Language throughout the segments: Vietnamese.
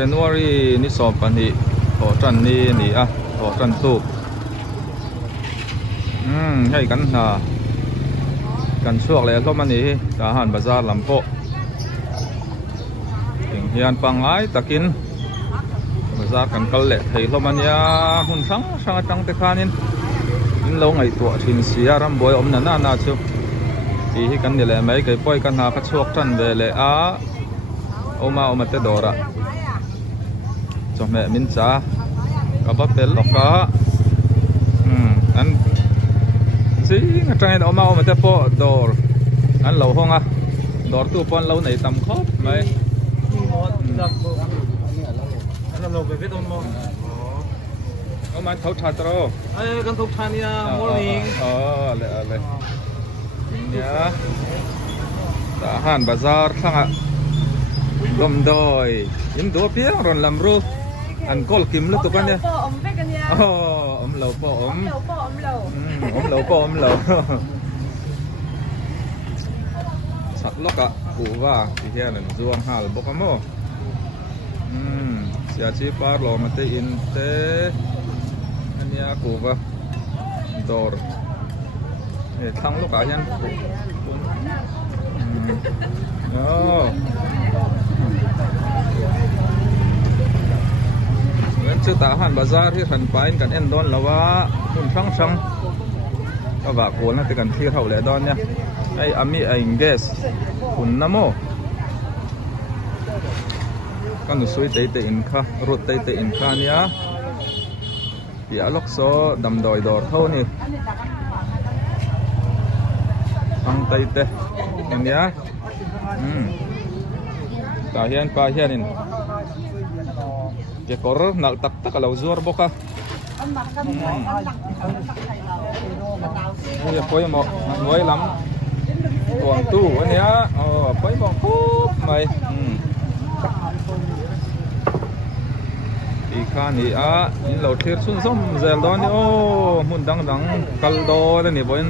January นี่สอบปันนี้โอจันนี่นี่อ่ะโอจันตุกให้กันนะกันช่วงเลยก็มันนี่ทหารบาซาร์ลำโพอย่างเฮียนปังไอ้ตะกินบาซาร์กันกัลเละให้ก็มันยาหุ่นสังจังเตคานินยินลงไอตัวชินเสียรำบอยอมนั่นน่าชูที่กันนี่แหละไม่เคยปล่อยกันหาคัดช่วงจันเวลอาโอมาเตดอระจอมแม่มินจ้ากับบับเปิลล็อกก็อันสิงจังเอามาเตปอดอร์อันเหล่าห้องอ่ะดอร์ตัวปอนเหล่าไหนต่ำครบไหมอันนั้นเราไปพิจารณาเอามันเขาชาตรอกันทุกท่านเนี่ยมอร์นิ่งอะไรเนี่ยทหารบาซาร์ทั้งอ่ะลมดอยยิมตัวเพียงรอนลำรูอันกอลกิมลูกตัวกันเนี่ยอมเหลาปอมเหลาสักล็อกอะกูว่าที่แค่นั้นจวงหาลบกโมเสียชีพาร์ลมาเตอินเตอันนี้กูว่าดอร์ทั้งลูกอายันชื่อตาหันบาซาร์ที่ขันไปกันเอ็นดอนแล้วว่าหุ่นช่างก็ว่าโกนแล้วแต่กันที่เขาแหละดอนเนี่ยไออามีไออิงเกสหุ่นน้ำโมก็หนูสวยเตะอินค่ะรถเตะอินค่ะเนี่ยที่อล็อกโซดำดอยดอร์เท่านี้ตั้งเตะอย่างเนี้ยตาเฮียนปลาเฮียนินKekor nak tak kalau zuar boka. Ya koi mo ngoi lắm. Tuang tu anh ya. Koi mo khúc mày. Ikan ni in laut thir sun som zel don ni mun dang kal do le ni boin.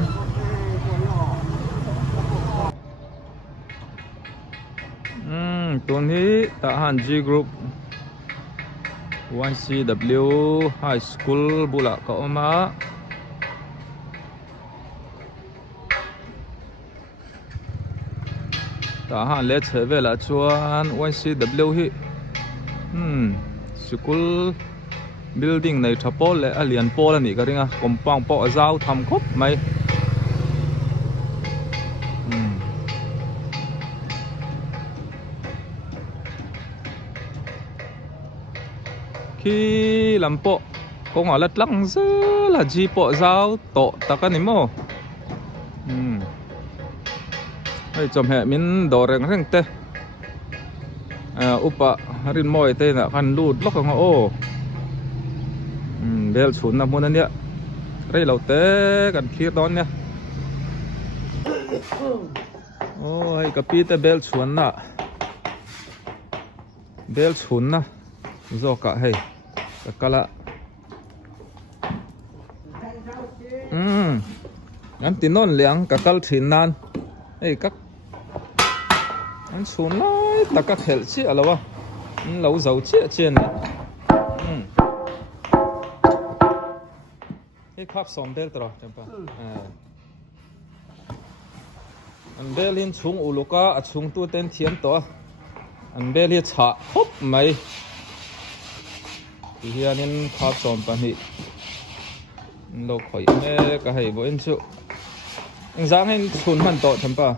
Tuan ni tahan G group 1CW High School Bula ka oma tahan let vela chuan 1CW hi school building nei thapol le alian pol ani ka ringa compound po zau tham khop mai khi làm bộ có ngỏ lật lăng rất là chi bộ giáo tổ ta cái này mò hay chồng hệ min đồ rèn rèn tê upa harin mồi tê là khăn lụt lóc ngõ ô bel xuống nằm môn đấy đây là tê gần kia đón nha ô hay cà pi tê bel xuống nè bel xuống nè do cả hay cả là anh tin non liang cả cal thìn nan ấy các anh xuống nói ta các hệ chi à lâu lâu giàu chi trên này cái khắp sòng bel rồi chẳng phải anh bel lên xuống uluka xuống tu tên thiếm to anh bel lên chả húp mày thì hiện nên khắp sòng pan hi lâu khỏi mẹ cả hay bộ anh chịu anh dáng anh xuống hẳn to chẳng phải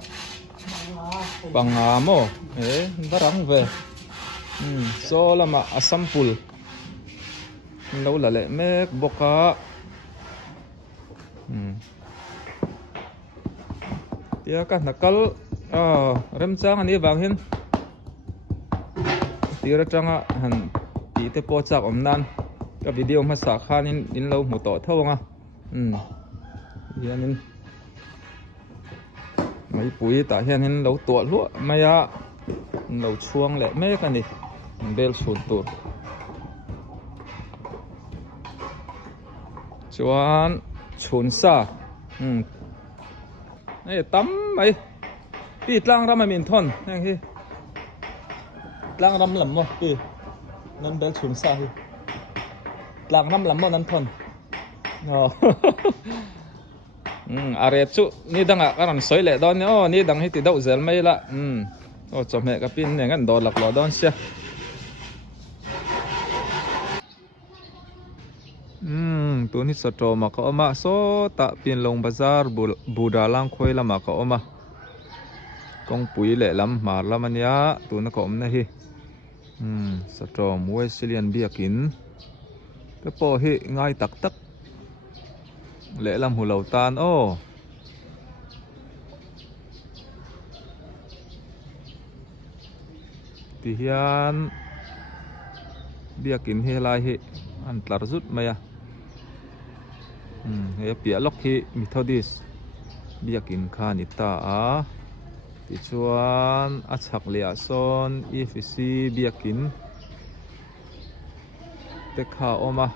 bằng ám ô ấy bắt răng về so là mà asampul lâu là lệ mẹ boka tia ka nakal rem chang ani wang hin tira changa han ti te po chak om nan ka video ma sa khan in lo mu to thawanga hianin mấy bụi ta hianin lo to lu maya lo chuang le me ka ni bel sun tur chuan chun sa này tắm mày pi tlang ra mà mình thon này khi tlang ram lầm mà pi นั่นเบลชุนซาฮิหลังน้ำลำบ่นั้นทนอ๋อ are chu ni danga karan soile don ni o ni dang hi ti dau zel mai la o chome ka pin ne ngan do lak lo don sia tu ni satro ma ka oma so ta pin long bazar buda lang khoi la ma ka oma kong pui le lam mar la mania tu na ko om na hi satro muai silian biakin te po hi ngai tak tak lẽ làm hù lầu tan ô thì hiền bia kín he lai he ăn tlar rút mày à he bia lóc he Methodist bia kín khan ita à thì chuan a chak lia son EFC bia kín te kha oma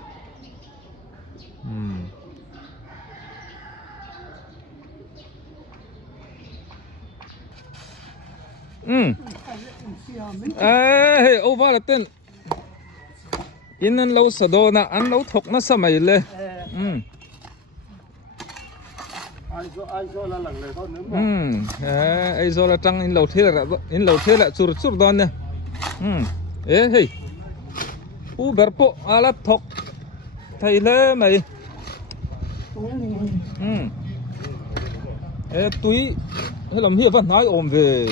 hey over là tên in anh lâu sờ đồ na anh lâu thọc nó sao mày lên ai zo là trăng in lâu thế là chur chur đòn nè hey Uber po ala thọc thầy lê mày túi hay làm hiệp vẫn nói ôm về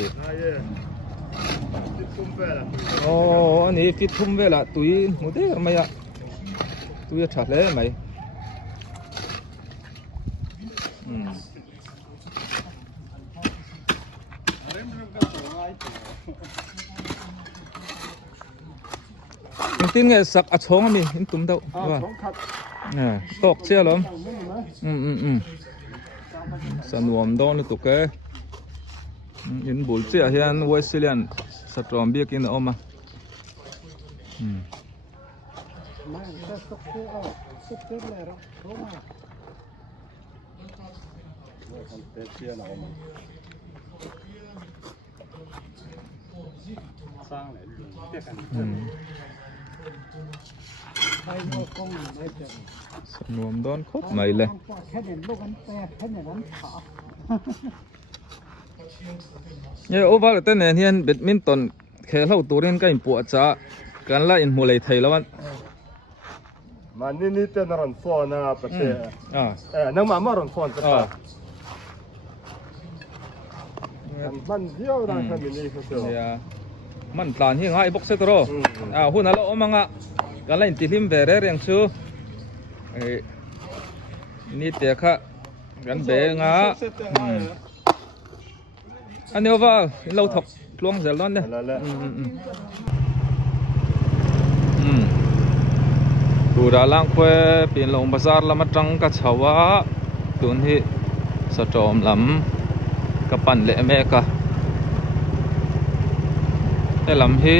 anh ấy fit thum về là túi một thế mày ạ túi chặt lấy mày tin nghe sặc à chóng mi in tụm đâu nè tóc chia lắm sản phẩm đó là tụi cái in bùn chia hiện Western sản phẩm bia kia nữa mà sản phẩm đó khóc mày lên ye over là tên này hiện badminton khéo lâu tuổi nên cái bộ chaกันละอินหัวเลยไทยแล้วมันนี่เต้นรันฟอนนะประเทศนั่งมารันฟอนจะมันเที่ยวได้แค่นี้ก็เสียมันตานที่ง่ายบ็อกเซตโร่หุ่นอะไรอมังอ่ะกันละอินติลิมเบเรเรียงชูนี่เตะค่ะกันเบงอ่ะอันนี้ว่าเราถกลวงเสร็จแล้วเนี่ยดูดาลังควยเป็นลงบาซาร์ละมาจังกัชาวะตุนที่สะจอมลำกับปั่นเละแม่กะไอ้ลำที่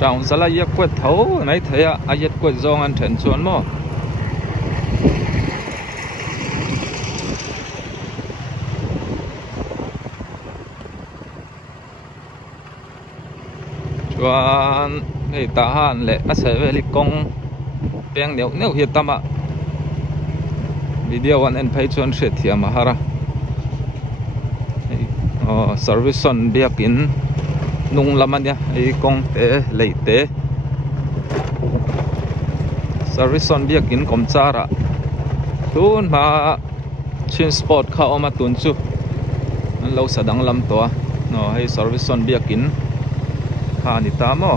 จังสลายยักกวดเท้าไหนเทียอายัดกวดซองอันเถินส่วนมั่วชวนไอ้ตาหันเละอาศัยเวลิกงเปียงเหนียวเหนียวเหี่ยตามะวิดีโอวันเอ็นไปชวนเสียเทียมาฮาระเซอร์วิสซอนเบียกินนุ่งละมันเนี่ยไอ้กงเตะเลยเตะเซอร์วิสซอนเบียกินกอมจาระตุนมาชินสปอร์ตเข้ามาตุนจูนั่นเราสะดังลำตัวให้เซอร์วิสซอนเบียกินข้านิตามอ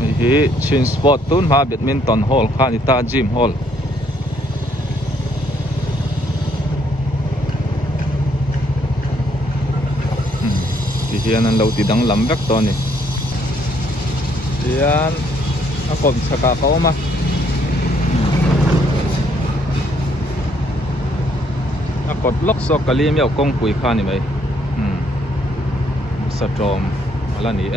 นี่ชินสปอร์ตตุนมาแบดมินตันฮอลข้านิตาจิมฮอลที่เฮียนั้นเราติดดังลำแบกตอนนี้เฮียนอากมสกาเขามาอากดล็อกซอกกะลีมีเอากงปุ๋ยข้านี่ไหมสตรอมอะไรนี่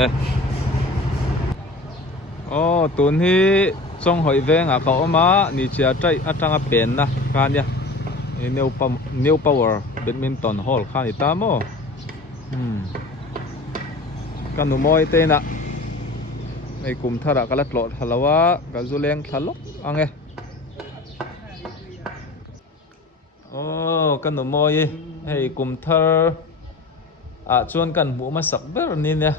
ตัวนี้ช่องหอยแวงเขาเอามานี่เชียใจอาจารย์เป็นนะการเนี่ยนิวพาวเวอร์แบดมินตันฮอลข้านี่ตาม kan nu moi te na ei kum thara kala tlot halawa ka zuleng thalok ange kan nu moi hei kum thar a chuan kan mu ma sak ber ni ne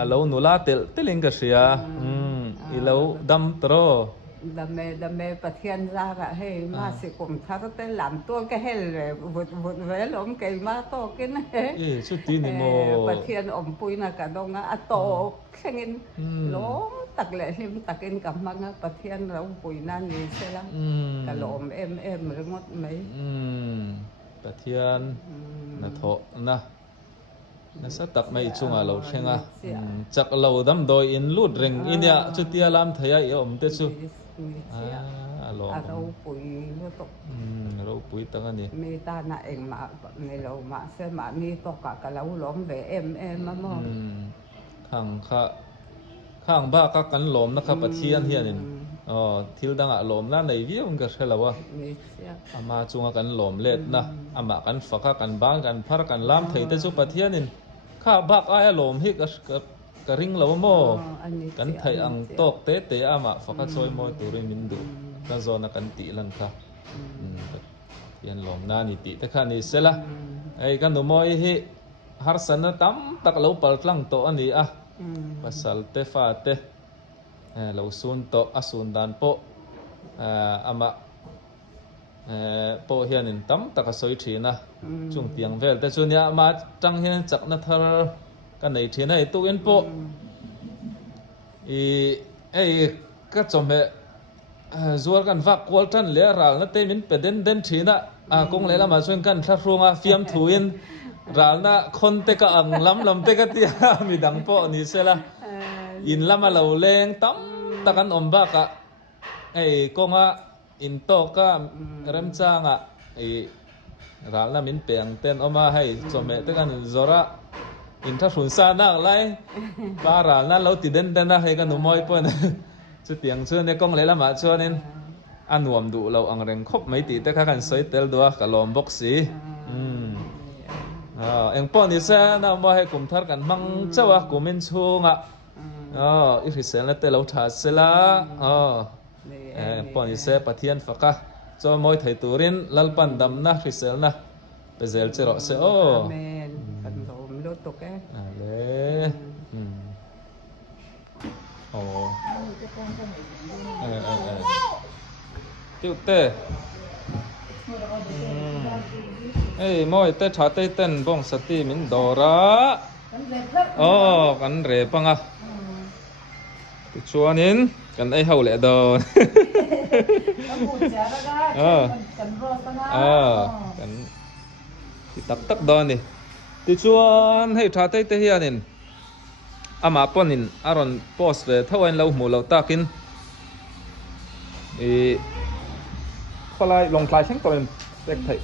alo nu la tel teling ka sia i lo dam tro đam mê bát thiên ra cả hay mà sẽ cùng thắt tới làm tua cái hay rồi vụt về lốm cái mà to cái này chút tí này mò bát thiên bùi na cả đông á to cái nghìn lốm tắc lệ thêm tắc cái cầm mang á bát thiên rồi bùi na gì sẽ lắm cả lốm em rồi ngót mấy bát thiên na thọ na na sa tak mai chunga lo thenga chak lo dam doi in lut ring inia chutia lam thaya i om te chu alo rau bùi nó to rau bùi tang ani mi ta na em mà người lâu mà sẽ mà mi to cả lâu lốm về em mà mò khang ba ka kan lom na kha pathian hianin thil danga lom la nei vium ka thelawa ama chunga kan lom let na ama kan faka kan bang kan phar kan lam thei te chu pathianin kha bak aya lom hi ka ring lo mo kan thai ang tok te ama faka choi moi turin min du ka zona kan ti lan kha yan lom na ni ti te kha ni sela ai kan no moi hi har san na tam tak lo pal tlang to ani a pasal te fa te lo sun to asun dan po ama po hianin tam taka soi thina chung tiang vel te chunia ma tang hian chak na thar ka nei thina ei tu in po ei ka chome zuar kan vak kwal tan le ral na te min peden den thina kong le lama chuan kan thla hrunga fiam thuin ral na khon te ka ang lam te ka tia mi dang po ni sela in lama lo leng tam takan omba ka ei konga in to ka rem changa ral na min peng ten oma hai chome te kan zora in tha hrun sa na lai ba ral na lo ti den na hai kan moi pon chu tiang chu ne kong le lama chuanin anuam du lo ang reng khop mai ti te kha kan soi tel dua ka lom box si eng pon ni sa na mo hai kum thar kan mang chawa kumin chunga i risel na te lo tha sela pon se pathian faka cho moi thei turin lalpan dam na risel na pezel chero se amen kan lom lo to ke ale tiêu tê ei moi te tha te ten bong sati min dora kan re panga ti chuanin kan ei hau le don kan ti tak don ni ti chuan hei tha te hianin ama ponin aron post ve thawen lo mu lo takin kholai long tlai theng toin tek thai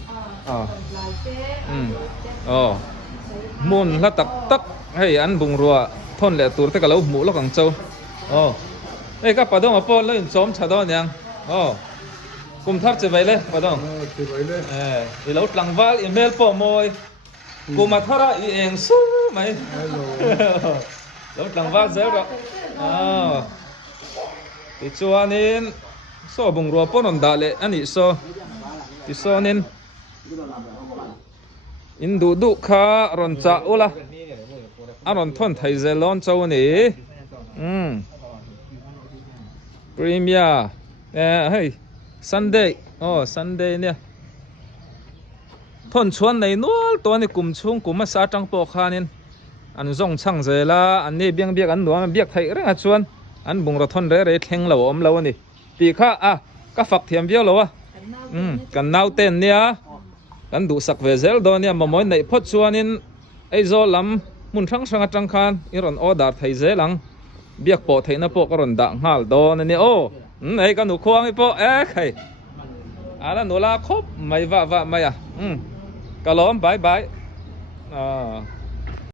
mun la tak hei an bung ruwa thon le tur te ka lo mu lo kang chau ei ka padong apol lo in chom chadon yang kum thar che vai le padong i lo tlang wal email po moi kuma thara i eng su mai lo tlang wal zel ro ti chuanin so bung ruwa ponon da le ani so ti sonin in du kha ron cha ula aron thon thai zelon chau ni premier hey sunday sunday nia thon chuan nei nual to ni kum chung kuma sa tang po khanin an zong chang zela an ni biang an nuam biak thai renga chuan an bung ro thon re thleng lo om lo ni ti kha ka fak thiam viau lo kan nau ten nia kan du sak ve zel do nia mamoi nei phot chuanin ei zo lam mun thang atang khan iron order thai zelang biak po theina po karon da ngal do ni ei kan nu khuang po khai ala nula khop mai va mai kalom bye